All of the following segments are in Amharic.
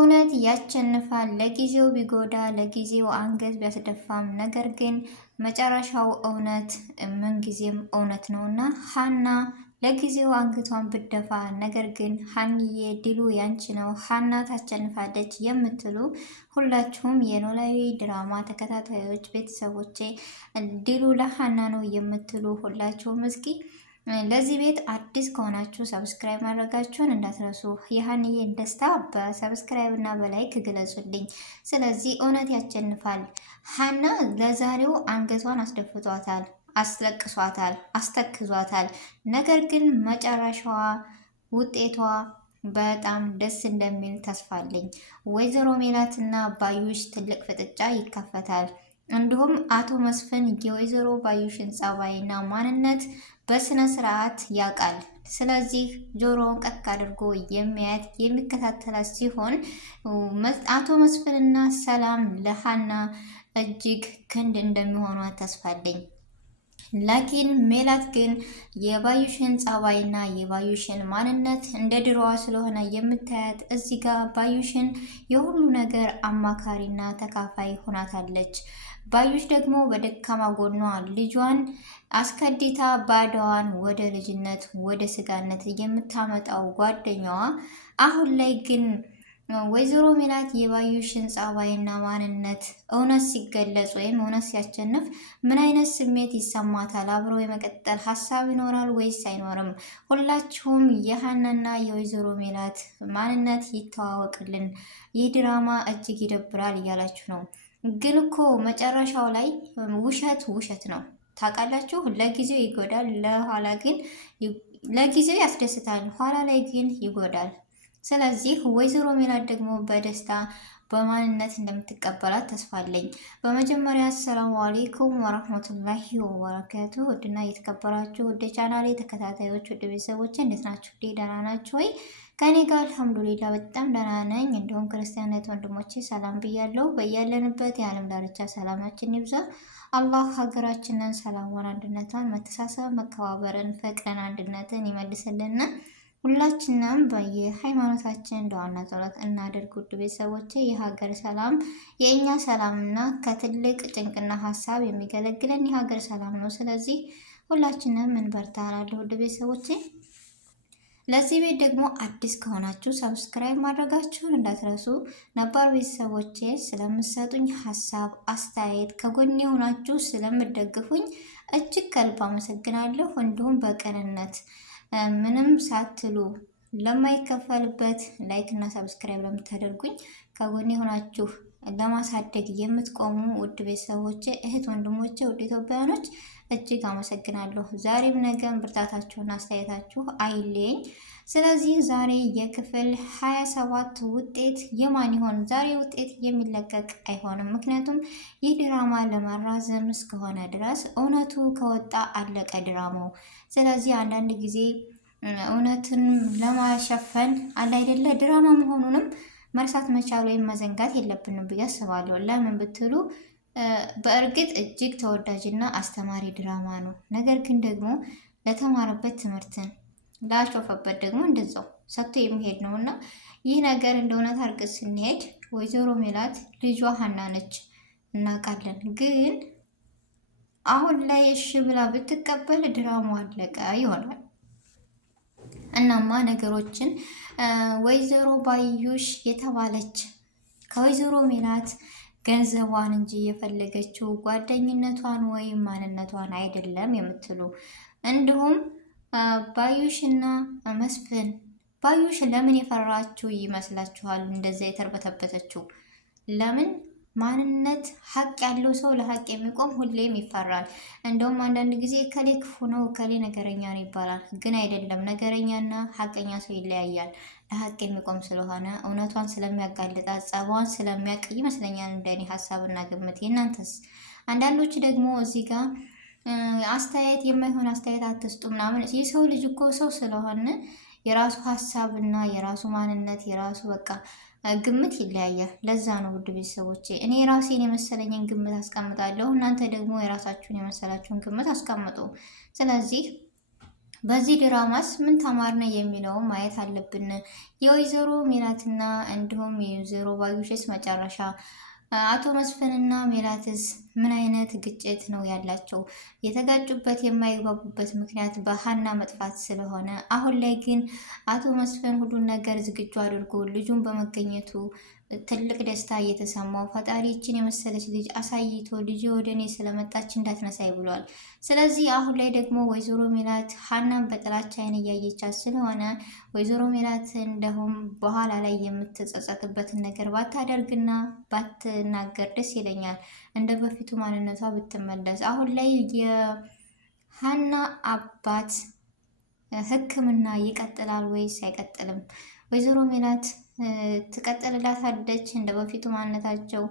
እውነት ያቸንፋል። ለጊዜው ቢጎዳ፣ ለጊዜው አንገት ቢያስደፋም፣ ነገር ግን መጨረሻው እውነት ምንጊዜም እውነት ነውና ሀና ለጊዜው አንገቷን ብደፋ፣ ነገር ግን ሀንዬ ድሉ ያንቺ ነው፣ ሀና ታቸንፋለች የምትሉ ሁላችሁም የኖላዊ ድራማ ተከታታዮች ቤተሰቦቼ ድሉ ለሀና ነው የምትሉ ሁላችሁም እስኪ ለዚህ ቤት አዲስ ከሆናችሁ ሰብስክራይብ ማድረጋችሁን እንዳትረሱ። የሀንዬን ደስታ በሰብስክራይብ እና በላይክ ግለጹልኝ። ስለዚህ እውነት ያቸንፋል። ሀና ለዛሬው አንገቷን አስደፍቷታል፣ አስለቅሷታል፣ አስተክዟታል። ነገር ግን መጨረሻዋ ውጤቷ በጣም ደስ እንደሚል ተስፋለኝ። ወይዘሮ ሜላትና ባዩሽ ትልቅ ፍጥጫ ይከፈታል። እንዲሁም አቶ መስፍን የወይዘሮ ባዩሽን ጸባይና ማንነት በስነ ስርዓት ያውቃል። ስለዚህ ጆሮውን ቀቅ አድርጎ የሚያየት የሚከታተላት ሲሆን አቶ መስፍንና ሰላም ለሀና እጅግ ክንድ እንደሚሆኗ ተስፋለኝ። ላኪን ሜላት ግን የባዩሽን ጸባይና የባዩሽን ማንነት እንደ ድሮዋ ስለሆነ የምታያት እዚህ ጋር ባዩሽን የሁሉ ነገር አማካሪና ተካፋይ ሆናታለች። ባዩሽ ደግሞ በደካማ ጎኗ ልጇን አስከዲታ ባዷን ወደ ልጅነት ወደ ስጋነት የምታመጣው ጓደኛዋ አሁን ላይ ግን ወይዘሮ ሜላት የባዩሽን ጸባይና ማንነት እውነት ሲገለጽ ወይም እውነት ሲያሸንፍ ምን አይነት ስሜት ይሰማታል? አብሮ የመቀጠል ሀሳብ ይኖራል ወይስ አይኖርም? ሁላችሁም የሀናና የወይዘሮ ሜላት ማንነት ይተዋወቅልን፣ ይህ ድራማ እጅግ ይደብራል እያላችሁ ነው። ግን እኮ መጨረሻው ላይ ውሸት ውሸት ነው ታውቃላችሁ። ለጊዜው ይጎዳል፣ ለኋላ ግን ለጊዜው ያስደስታል፣ ኋላ ላይ ግን ይጎዳል። ስለዚህ ወይዘሮ ሜላት ደግሞ በደስታ በማንነት እንደምትቀበላት ተስፋ አለኝ። በመጀመሪያ አሰላሙ አሌይኩም ወራህመቱላሂ ወበረካቱ። ውድና እየተከበራችሁ ወደ ቻናሌ ተከታታዮች ወደ ቤተሰቦች እንዴት ናችሁ? ደህና ናችሁ ወይ? ከኔ ጋር አልሐምዱሊላ በጣም ደህና ነኝ። እንዲሁም ክርስቲያናት ወንድሞቼ ሰላም ብያለሁ። በያለንበት የዓለም ዳርቻ ሰላማችን ይብዛ። አላህ ሀገራችንን ሰላሟን፣ አንድነቷን፣ መተሳሰብ፣ መከባበርን፣ ፍቅርን፣ አንድነትን ይመልስልን። ሁላችንም በየሃይማኖታችን ዱዓና ጸሎት እናድርግ። ውድ ቤተሰቦቼ የሀገር ሰላም የእኛ ሰላምና ከትልቅ ጭንቅና ሀሳብ የሚገለግለን የሀገር ሰላም ነው። ስለዚህ ሁላችንም እንበርታ እላለሁ ውድ ቤተሰቦቼ። ለዚህ ቤት ደግሞ አዲስ ከሆናችሁ ሰብስክራይብ ማድረጋችሁን እንዳትረሱ። ነባር ቤተሰቦቼ ስለምሰጡኝ ሀሳብ አስተያየት ከጎኔ ሆናችሁ ስለምደግፉኝ እጅግ ከልብ አመሰግናለሁ። እንዲሁም በቅንነት ምንም ሳትሉ ለማይከፈልበት ላይክ እና ሰብስክራይብ ለምታደርጉኝ ከጎኔ ሆናችሁ ለማሳደግ የምትቆሙ ውድ ቤተሰቦቼ፣ እህት ወንድሞቼ፣ ውድ ኢትዮጵያውያኖች እጅግ አመሰግናለሁ። ዛሬም ነገም ብርታታችሁና አስተያየታችሁ አይለኝ። ስለዚህ ዛሬ የክፍል 27 ውጤት የማን ይሆን? ዛሬ ውጤት የሚለቀቅ አይሆንም። ምክንያቱም ይህ ድራማ ለማራዘም እስከሆነ ድረስ እውነቱ ከወጣ አለቀ ድራማው። ስለዚህ አንዳንድ ጊዜ እውነትን ለማሸፈን አለ አይደለ ድራማ መሆኑንም መርሳት መቻል ወይም መዘንጋት የለብንም ብዬ አስባለሁ። ለምን ብትሉ በእርግጥ እጅግ ተወዳጅና አስተማሪ ድራማ ነው። ነገር ግን ደግሞ ለተማረበት ትምህርትን ላሾፈበት ደግሞ እንደዛው ሰጥቶ የሚሄድ ነው እና ይህ ነገር እንደ እውነት አድርገን ስንሄድ ወይዘሮ ሜላት ልጇ ሀና ነች እናውቃለን። ግን አሁን ላይ እሺ ብላ ብትቀበል ድራማው አለቀ ይሆናል። እናማ ነገሮችን ወይዘሮ ባዩሽ የተባለች ከወይዘሮ ሜላት ገንዘቧን እንጂ የፈለገችው ጓደኝነቷን ወይም ማንነቷን አይደለም የምትሉ እንዲሁም ባዩሽና መስፍን ባዩሽ ለምን የፈራችሁ ይመስላችኋል? እንደዛ የተርበተበተችው ለምን? ማንነት ሀቅ ያለው ሰው ለሀቅ የሚቆም ሁሌም ይፈራል። እንደውም አንዳንድ ጊዜ እከሌ ክፉ ነው እከሌ ነገረኛ ነው ይባላል። ግን አይደለም፣ ነገረኛና ሀቀኛ ሰው ይለያያል። ለሀቅ የሚቆም ስለሆነ እውነቷን ስለሚያጋልጣት ጸባዋን ስለሚያውቅ ይመስለኛል እንደኔ ሀሳብና ግምት። የእናንተስ? አንዳንዶች ደግሞ እዚህ ጋር አስተያየት የማይሆን አስተያየት አትስጡ ምናምን። የሰው ልጅ እኮ ሰው ስለሆነ የራሱ ሀሳብና የራሱ ማንነት የራሱ በቃ ግምት ይለያያል። ለዛ ነው ውድ ቤተሰቦቼ እኔ ራሴን የመሰለኝን ግምት አስቀምጣለሁ፣ እናንተ ደግሞ የራሳችሁን የመሰላችሁን ግምት አስቀምጡ። ስለዚህ በዚህ ድራማስ ምን ተማርነ የሚለው ማየት አለብን። የወይዘሮ ሜላትና እንዲሁም የወይዘሮ ባዩሽስ መጨረሻ፣ አቶ መስፍንና ሜላትስ ምን አይነት ግጭት ነው ያላቸው? የተጋጩበት የማይግባቡበት ምክንያት በሀና መጥፋት ስለሆነ፣ አሁን ላይ ግን አቶ መስፍን ሁሉን ነገር ዝግጁ አድርጎ ልጁን በመገኘቱ ትልቅ ደስታ እየተሰማው ፈጣሪ ይችን የመሰለች ልጅ አሳይቶ ልጅ ወደ እኔ ስለመጣች እንዳትነሳይ ብሏል። ስለዚህ አሁን ላይ ደግሞ ወይዘሮ ሜላት ሀናን በጥላቻ አይን እያየቻት ስለሆነ ወይዘሮ ሜላት እንደሁም በኋላ ላይ የምትጸጸትበትን ነገር ባታደርግና ባትናገር ደስ ይለኛል። እንደ በፊቱ ማንነቷ ብትመለስ። አሁን ላይ የሀና አባት ሕክምና ይቀጥላል ወይስ አይቀጥልም? ወይዘሮ ሜላት ትቀጥልላታለች እንደ በፊቱ ማንነታቸው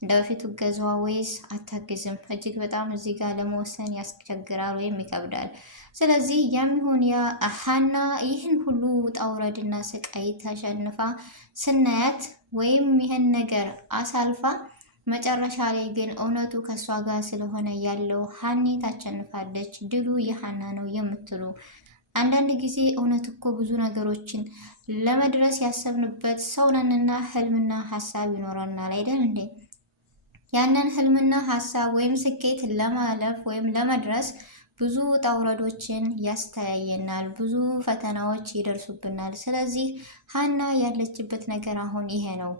እንደ በፊቱ እገዛዋ ወይስ አታግዝም? እጅግ በጣም እዚህ ጋር ለመወሰን ያስቸግራል ወይም ይከብዳል። ስለዚህ የሚሆን ያ ሀና ይህን ሁሉ ውጣ ውረድና ስቃይ ተሸንፋ ስናያት ወይም ይህን ነገር አሳልፋ መጨረሻ ላይ ግን እውነቱ ከእሷ ጋር ስለሆነ ያለው ሀኒ ታሸንፋለች፣ ድሉ የሀና ነው የምትሉ አንዳንድ ጊዜ እውነት እኮ ብዙ ነገሮችን ለመድረስ ያሰብንበት ሰውነንና ህልምና ሀሳብ ይኖረናል አይደል እንዴ? ያንን ህልምና ሀሳብ ወይም ስኬት ለማለፍ ወይም ለመድረስ ብዙ ውጣ ውረዶችን ያስተያየናል፣ ብዙ ፈተናዎች ይደርሱብናል። ስለዚህ ሀና ያለችበት ነገር አሁን ይሄ ነው።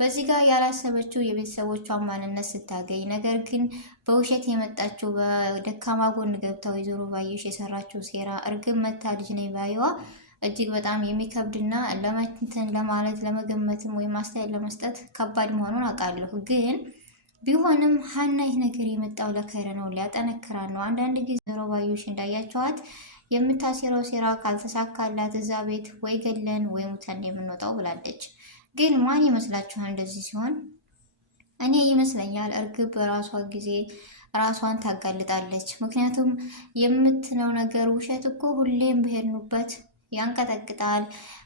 በዚህ ጋር ያላሰበችው የቤተሰቦቿን ማንነት ስታገኝ፣ ነገር ግን በውሸት የመጣችው በደካማ ጎን ገብታ ወይዘሮ ባዩሽ የሰራችው ሴራ እርግብ መታ ልጅ ነኝ ባይዋ እጅግ በጣም የሚከብድና ለመትን ለማለት ለመገመትም ወይም አስተያየት ለመስጠት ከባድ መሆኑን አውቃለሁ። ግን ቢሆንም ሀና ይህ ነገር የመጣው ለከይረ ነው፣ ሊያጠነክራን ነው። አንዳንድ ጊዜ ወይዘሮ ባዩሽ እንዳያቸዋት የምታሴረው ሴራ ካልተሳካላት እዛ ቤት ወይ ገለን ወይ ሙተን የምንወጣው ብላለች። ግን ማን ይመስላችኋል እንደዚህ ሲሆን? እኔ ይመስለኛል እርግብ በራሷ ጊዜ ራሷን ታጋልጣለች። ምክንያቱም የምትለው ነገር ውሸት እኮ ሁሌም በሄድኑበት ያንቀጠቅጣል፣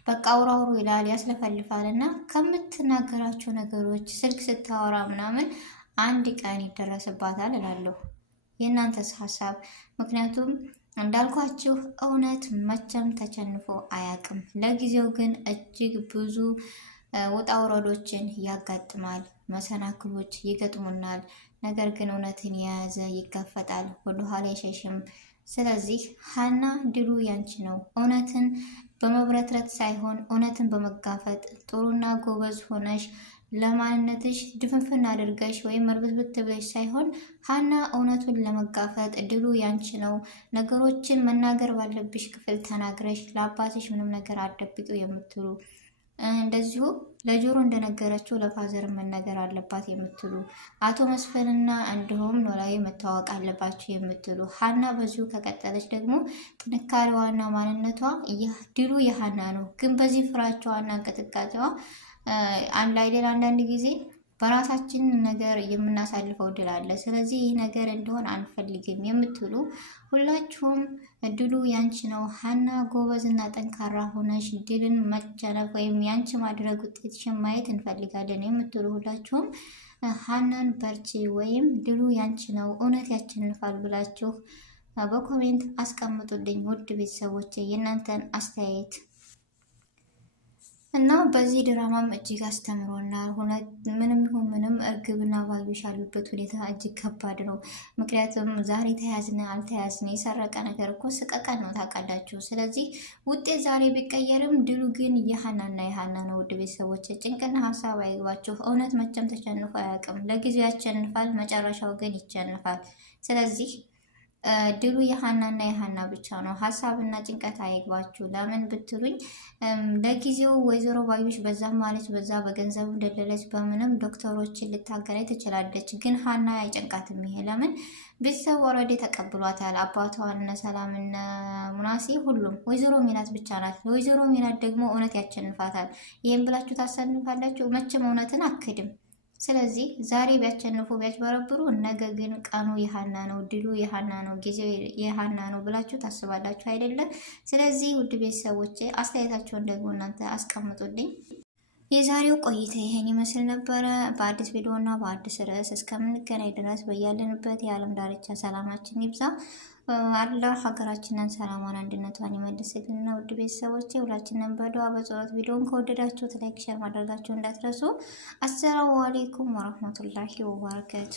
በቃ አውራውሩ ይላል፣ ያስለፈልፋል። እና ከምትናገራቸው ነገሮች ስልክ ስታወራ ምናምን አንድ ቀን ይደረስባታል እላለሁ። የእናንተስ ሀሳብ? ምክንያቱም እንዳልኳችሁ እውነት መቼም ተሸንፎ አያውቅም። ለጊዜው ግን እጅግ ብዙ ውጣ ውረዶችን ያጋጥማል፣ መሰናክሎች ይገጥሙናል። ነገር ግን እውነትን የያዘ ይጋፈጣል፣ ወደኋላ አይሸሽም። ስለዚህ ሀና ድሉ ያንቺ ነው። እውነትን በመብረትረት ሳይሆን እውነትን በመጋፈጥ ጥሩና ጎበዝ ሆነሽ ለማንነትሽ ድፍንፍን አድርገሽ ወይም እርብትብት ብለሽ ሳይሆን ሀና እውነቱን ለመጋፈጥ ድሉ ያንቺ ነው። ነገሮችን መናገር ባለብሽ ክፍል ተናግረሽ ለአባትሽ ምንም ነገር አትደብቂው የምትሉ እንደዚሁ ለጆሮ እንደነገረችው ለፋዘር መነገር አለባት የምትሉ አቶ መስፍንና እንዲሁም ኖላዊ መታወቅ አለባቸው የምትሉ ሀና በዚሁ ከቀጠለች ደግሞ ጥንካሬዋና ማንነቷ ድሉ የሀና ነው። ግን በዚህ ፍራቸዋና እንቅጥቃጤዋ አንድ አይደል አንዳንድ ጊዜ በራሳችን ነገር የምናሳልፈው ድል አለ። ስለዚህ ይህ ነገር እንዲሆን አንፈልግም የምትሉ ሁላችሁም ድሉ ያንቺ ነው። ሀና ጎበዝና ጠንካራ ሆነሽ ድልን መቸነፍ ወይም ያንቺ ማድረግ ውጤትሽን ማየት እንፈልጋለን የምትሉ ሁላችሁም ሀናን በርቺ ወይም ድሉ ያንቺ ነው እውነት ያሸንፋል ብላችሁ በኮሜንት አስቀምጡልኝ። ውድ ቤተሰቦቼ የእናንተን አስተያየት እና በዚህ ድራማም እጅግ አስተምሮናል። ምንም ይሁን ምንም እርግብና ባዩሽ ያሉበት ሁኔታ እጅግ ከባድ ነው። ምክንያቱም ዛሬ ተያዝነ አልተያዝነ የሰረቀ ነገር እኮ ስቀቀን ነው ታውቃላችሁ። ስለዚህ ውጤት ዛሬ ቢቀየርም ድሉ ግን የሀናና የሀና ነው። ውድ ቤተሰቦች ጭንቅና ሀሳብ አይግባችሁ። እውነት መቼም ተሸንፎ አያውቅም። ለጊዜው ያሸንፋል፣ መጨረሻው ግን ይሸንፋል። ስለዚህ ድሉ የሀናና የሀና ብቻ ነው። ሀሳብና ጭንቀት አይግባችሁ። ለምን ብትሉኝ ለጊዜው ወይዘሮ ባዩሽ በዛም ማለች በዛ በገንዘብ ደለለች በምንም ዶክተሮችን ልታገላይ ትችላለች። ግን ሀና አይጨንቃትም። ይሄ ለምን ቤተሰብ ወረዴ ተቀብሏታል። አባቷ እነ ሰላም እነ ሙናሴ ሁሉም ወይዘሮ ሜላት ብቻ ናት። ወይዘሮ ሜላት ደግሞ እውነት ያሸንፋታል። ይህም ብላችሁ ታሰንፋላችሁ። መቼም እውነትን አክድም። ስለዚህ ዛሬ ቢያሸንፉ ቢያጭበረብሩ ነገ ግን ቀኑ የሀና ነው፣ ድሉ የሀና ነው፣ ጊዜው የሀና ነው ብላችሁ ታስባላችሁ አይደለም? ስለዚህ ውድ ቤተሰቦቼ አስተያየታቸውን ደግሞ እናንተ አስቀምጡልኝ። የዛሬው ቆይታ ይሄን ይመስል ነበረ። በአዲስ ቪዲዮ እና በአዲስ ርዕስ እስከምንገናኝ ድረስ በያለንበት የዓለም ዳርቻ ሰላማችን ይብዛ። አላህ ሀገራችንን ሰላሟን አንድነቷን ይመልስልን። ውድ ቤተሰቦቼ ሁላችንም በዱዓ በጸሎት ቪዲዮን ከወደዳችሁት ላይክ ሼር ማድረጋችሁ እንዳትረሱ። አሰላሙ አለይኩም ወራህመቱላሂ ወበረካቱ።